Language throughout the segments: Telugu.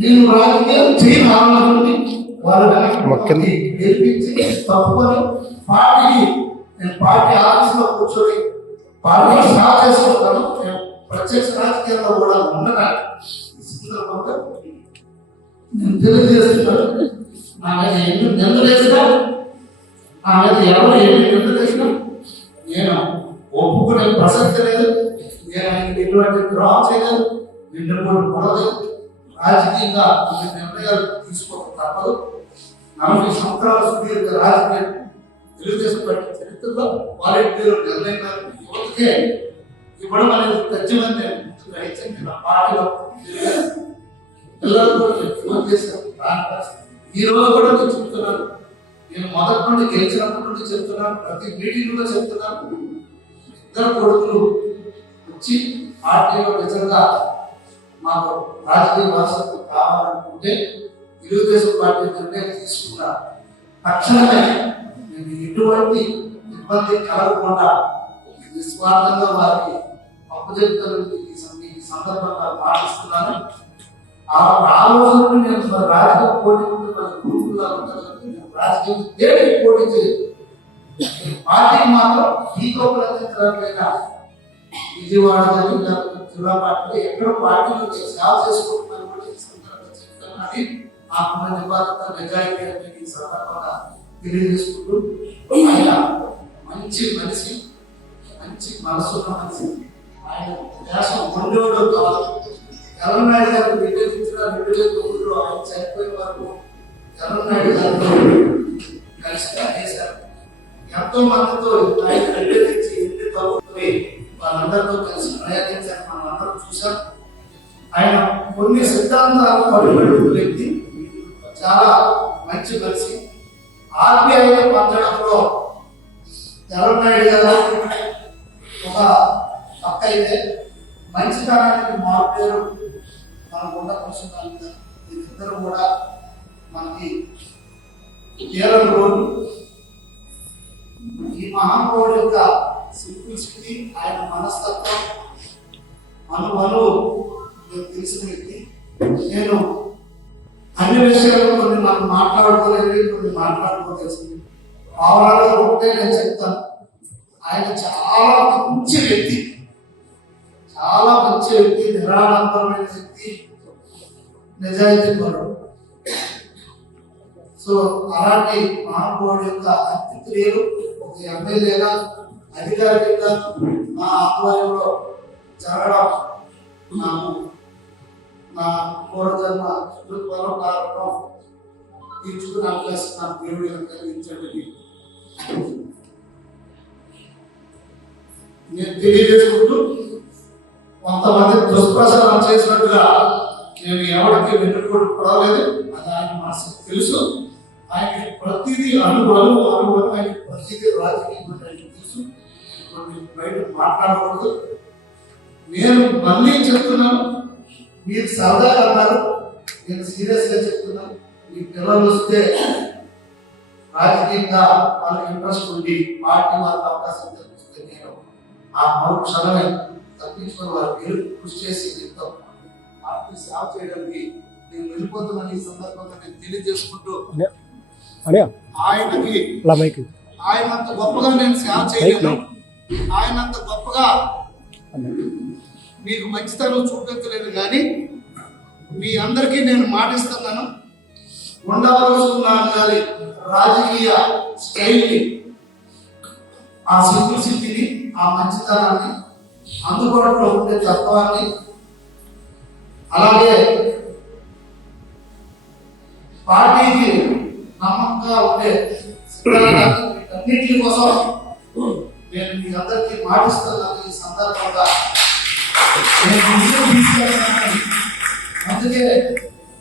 నేను రాజకీయం చేయాలనుకుంటే వాళ్ళని గెలిపించి తప్పుకొని పార్టీకి నేను పార్టీ ఆఫీస్లో కూర్చొని పార్టీ స్టార్ట్ చేసుకుంటాను. నేను ప్రత్యక్ష రాజకీయాల్లో కూడా ఉండగా నేను తెలియజేస్తున్నాను. నా మీద ఎన్ని నిందలు వేసినా, నా మీద ఎవరు ఎన్ని నిందలు వేసినా నేను ఒప్పుకునే ప్రసక్తి లేదు. నేను ఎటువంటి ద్రోహం చేయలేదు, నిన్ను కూడా పడలేదు. రాజకీయంగా కొన్ని నిర్ణయాలు తీసుకోవడం తప్పదు. 40 సంవత్సరాల సుదీర్ఘ రాజకీయ తెలుగుదేశం పార్టీ చరిత్రలో వాలంటీర్లు నిర్ణయాలు యువతకే ఇవ్వడం అనేది ఖచ్చితంగా నేను గ్రహించండి. నా పార్టీలో పిల్లలు కూడా ఫోన్ చేశారు. ఈ రోజు కూడా నేను చెప్తున్నాను, నేను మొదటి నుండి గెలిచినప్పటి నుండి చెప్తున్నాను, ప్రతి మీటింగ్ లో చెప్తున్నాను. ఇద్దరు కొడుకులు వచ్చి పార్టీలో నిజంగా మాకు రాజకీయ వారసత్వం కావాలనుకుంటే తెలుగుదేశం పార్టీ నిర్ణయం తీసుకున్న తక్షణమే నేను ఎటువంటి ఇబ్బంది కలగకుండా నిస్వార్థంగా వారికి అప్పచెప్తానని ఈ సందర్భంగా పాటిస్తున్నాను. ఆ రోజు నేను రాజకీయ పోటీ గ్రూపుల్లో రాజకీయ దేనికి పోటీ చేయలేదు. పార్టీకి మాత్రం ఈ గొప్పలైనా విజయవాడ జిల్లా పార్టీలో ఎక్కడ పార్టీలో సేవ చేసుకుంటున్నాను కూడా ఈ సందర్భంగా చెప్తానని నాకు నిబద్ధత నిజాయితీ అనేది ఈ సందర్భంగా తెలియజేసుకుంటూ, ఆయన మంచి మనిషి, మంచి మనసున్న మనిషి. ఆయన దేశం ఉండేవాడు కాదు. చంద్రనాయుడు గారు 2009 ఆయన చనిపోయిన వరకు చంద్రనాయుడు గారితో కలిసి పనిచేశారు. ఎంతో మందితో ఆయన నిర్ణయించి ఎన్ని తగ్గుతుంది వాళ్ళందరితో కలిసి ప్రయత్నించారు. మనం అందరం చూసాం. ఆయన కొన్ని సిద్ధాంతాలు పట్టుబడి వ్యక్తి, చాలా మంచి మనిషి. ఆర్బీఐలో పంచడంలో చంద్రనాయుడు గారు ఒక పక్క అయితే మంచితనానికి మారుపేరు మనకున్న కృష్ణాన్ని వీరిద్దరూ కూడా మనకి కేరళ రోడ్డు. ఈ మహానుభావుడు యొక్క సింప్లిసిటీ, ఆయన మనస్తత్వం అనుభవం నేను తెలిసిన వ్యక్తి. నేను అన్ని విషయాల్లో కొన్ని మనం మాట్లాడుకోలేదు, కొన్ని మాట్లాడుకోవాల్సింది పావరాలో ఒకటే నేను చెప్తాను. ఆయన చాలా మంచి వ్యక్తి, చాలా మంచి వ్యక్తి, నిరాడంబరమైన వ్యక్తి, నిజాయితీ పరుడు. సో అలాంటి మహానుభావుడు యొక్క అంత్యక్రియలు ఒక ఎమ్మెల్యేగా అధికారికంగా నా ఆధ్వర్యంలో జరగడం నాకు నా పూర్వజన్మ సుకృతం కారణం తీర్చుకునే అవకాశం నాకు దేవుడు కలిగించండి. నేను తెలియజేసుకుంటూ, కొంతమంది దుష్ప్రచారం చేసినట్టుగా నేను ఎవరికి వెనుకడు పడలేదు. అది ఆయన మనసుకు తెలుసు. ఆయనకి ప్రతిదీ అనుభవం ఆయన ప్రతిదీ రాజకీయం తెలుసు. బయట మాట్లాడకూడదు. నేను మళ్ళీ చెప్తున్నాను, మీరు సరదాగా అన్నారు, నేను సీరియస్ గా చెప్తున్నాను. మీ పిల్లలు వస్తే రాజకీయంగా వాళ్ళకి ఇంట్రెస్ట్ ఉండి పార్టీ వాళ్ళకి అవకాశం కల్పిస్తే నేను ఆ మరుక్షణమే తప్పించుకొని వారి పేరు కృషి చేసి పార్టీ సేవ చేయడానికి నేను వెళ్ళిపోతున్నాను. ఈ సందర్భంగా నేను తెలియజేసుకుంటూ, ఆయనంత గొప్పగా నేను సేవ చేయలేను, ఆయనంత గొప్పగా మీకు మంచితనం చూపించలేదు. కానీ మీ అందరికీ నేను మాటిస్తున్నాను, ఉండవలసిన గారి రాజకీయ స్టైల్ని, ఆ సింప్లిసిటీని, ఆ మంచితనాన్ని, అందుబాటులో ఉండే తత్వాన్ని, అలాగే పార్టీకి నమ్మకంగా ఉండే అన్నింటి కోసం నేను మీ అందరికీ మాటిస్తున్నాను. ఈ సందర్భంగా అందుకే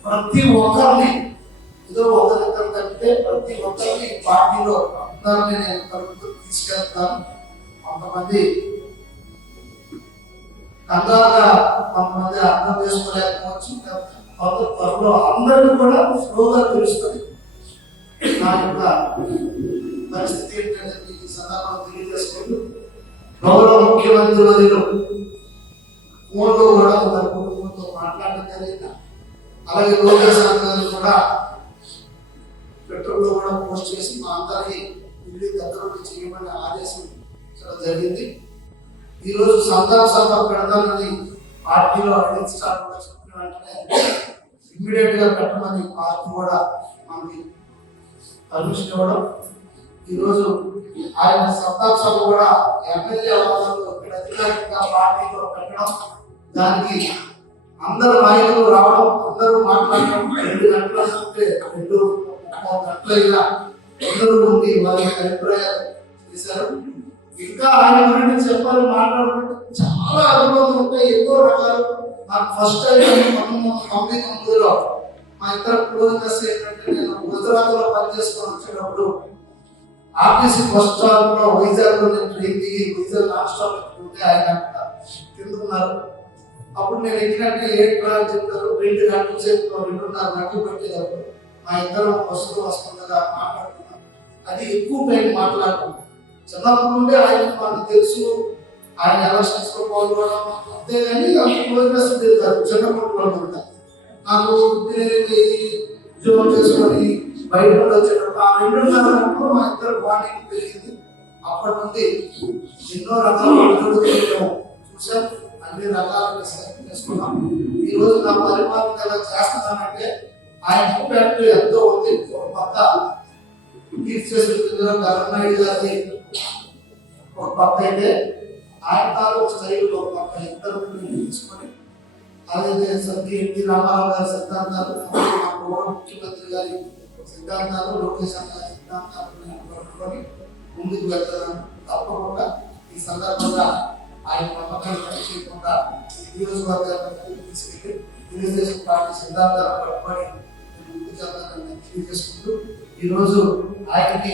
ప్రతి ఒక్కరిని, ఏదో ఒకరిద్దరు తప్పితే ప్రతి ఒక్కరిని పార్టీలో అందరినీ నేను కలుపుతూ తీసుకెళ్తాను. కొంతమంది కంగారుగా, కొంతమంది అర్థం చేసుకోలేకపోవచ్చు, కొంత త్వరలో అందరినీ కూడా స్లోగా తెలుస్తుంది. నా యొక్క పరిస్థితి ఏంటంటే ఈ సందర్భంగా తెలియజేసుకుంటూ, గౌరవ ముఖ్యమంత్రి వర్యులు ఫోన్లో కూడా వారి కుటుంబంతో మాట్లాడడం జరిగింది. అలాగే లోకేష్ గారు కూడా ట్విట్టర్లో కూడా పోస్ట్ చేసి మా అందరికీ ఇల్లు దగ్గర చేయమని ఆదేశించడం జరిగింది. ఈరోజు సంతాన సభ పెడతానని పార్టీలో అడిగించారు కూడా చెప్పిన వెంటనే ఇమ్మీడియట్ గా పెట్టమని పార్టీ కూడా మనకి పర్మిషన్ ఇవ్వడం. ఈరోజు ఆయన సంతాన సభ కూడా ఎమ్మెల్యే అవ్వడంలో ఇక్కడ అధికారికంగా పార్టీలో పెట్టడం, దానికి అందరు నాయకులు రావడం, అందరూ మాట్లాడడం, 2 గంటల ఉంటే 2 గంటలైనా అందరూ ఉండి వారి అభిప్రాయాలు చేశారు. ఇంకా ఆయన గురించి చెప్పాలి, మాట్లాడుకుంటే చాలా అనుభవం ఉంటాయి, ఎన్నో రకాలు. నాకు ఫస్ట్ టైం 1999లో మా ఇద్దరు క్లోజ్నెస్ ఏంటంటే, నేను గుజరాత్ లో పనిచేసుకొని వచ్చేటప్పుడు ఆర్టీసీ బస్ స్టాప్ లో వైజాగ్ లో నేను ట్రైన్ దిగి వైజాగ్ నాన్ స్టాప్ ఉంటే ఆయన కిందన్నారు. అప్పుడు నేను ఎక్కినట్టే ఏంట్రా అని చెప్తారు, 2 గంటల సేపు 2.5 గంటలు పెట్టేటప్పుడు మా ఇద్దరు బస్సులో వస్తుండగా మాట్లాడుతున్నాం. అది ఎక్కువ టైం మాట్లాడుతున్నాం. చిన్నప్పటి నుండి ఆయన మనకు తెలుసు, ఆయన ఎలక్షన్స్ లో పాల్గొనడం అంతేగాని అంత క్లోజ్నెస్ తెలుసు. చిన్నప్పటి నాకు ఉద్యోగం చేసుకొని బయట వచ్చేటప్పుడు ఆ 2.5 గంటలు మా ఇద్దరు బాండింగ్ పెరిగింది. అప్పటి నుండి ఎన్నో రకాల చూసాం, అన్ని రకాలుగా చేసుకున్నాం. ఈ రోజు నా పరిపాలన ఎలా చేస్తున్నానంటే ఆయన ఇంపాక్ట్ ఎంతో ఉంది. ఒక పక్క కరుణాయుడు గారిని ఒక పక్క అయితే ఆయన తాలూకు స్టైల్ ఒక పక్క ఇద్దరు తీసుకొని, అలాగే సర్కి ఎన్టీ రామారావు గారి సిద్ధాంతాలు, ముఖ్యమంత్రి గారి సిద్ధాంతాలు, లోకేష్ గారి సిద్ధాంతాలను పట్టుకొని ముందుకు వెళ్తున్నాను. తప్పకుండా ఈ సందర్భంగా ఆయన నమ్మకాన్ని పనిచేయకుండా నియోజకవర్గాలను తీసుకెళ్ళి తెలుగుదేశం పార్టీ సిద్ధాంతాలను పట్టుకొని ముందుకు వెళ్తానని తెలియజేసుకుంటూ, ఈరోజు ఆయనకి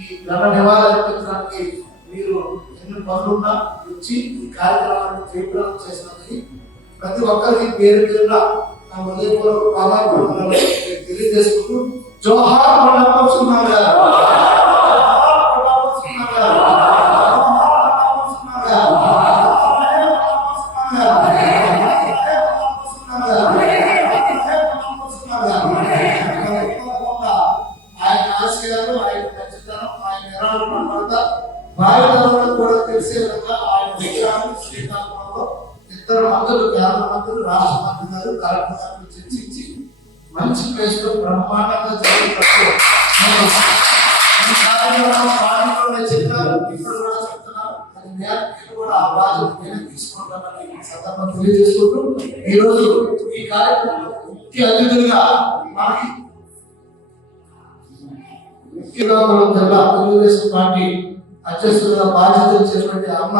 ఈ ఘన నివాళులు అర్పించడానికి మీరు ఎన్ని పనులున్నా వచ్చి ఈ కార్యక్రమాన్ని జయప్రదం చేసినందుకు ప్రతి ఒక్కరికి పేరు పేరున నా హృదయపూర్వక పాదాభివందనాలు తెలియజేసుకుంటూ, జోహార్ ప్రతాప్ సింహ గారు. కూడా తెలిసే విధంగా ఆయన శ్రీకాకుళంలో 2 మంత్రులు, కేంద్ర మంత్రులు, రాష్ట్ర మంత్రి గారు కార్యక్రమాలను చర్చించి మంచి ప్లేస్ లో బ్రహ్మాండంగా జరిగినట్టు చెప్పారు. ఇప్పుడు కూడా చెప్తున్నారు, అది నేను కూడా ఆ బాధ్యత నేను తీసుకుంటానని సందర్భం తెలియజేసుకుంటూ, ఈ రోజు ఈ కార్యక్రమంలో ముఖ్య అతిథులుగా మనకి ముఖ్యంగా జిల్లా తెలుగుదేశం పార్టీ అధ్యక్షులుగా బాధ్యతలు చేసినటువంటి అమ్మ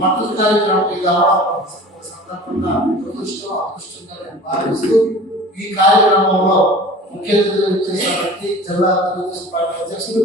మద్దతు కార్యక్రమానికి రావడం సందర్భంగా దురదృష్టం అదృష్టంగా నేను భావిస్తూ, ఈ కార్యక్రమంలో ముఖ్య అతిథులు చేసినటువంటి జిల్లా తెలుగుదేశం పార్టీ అధ్యక్షులు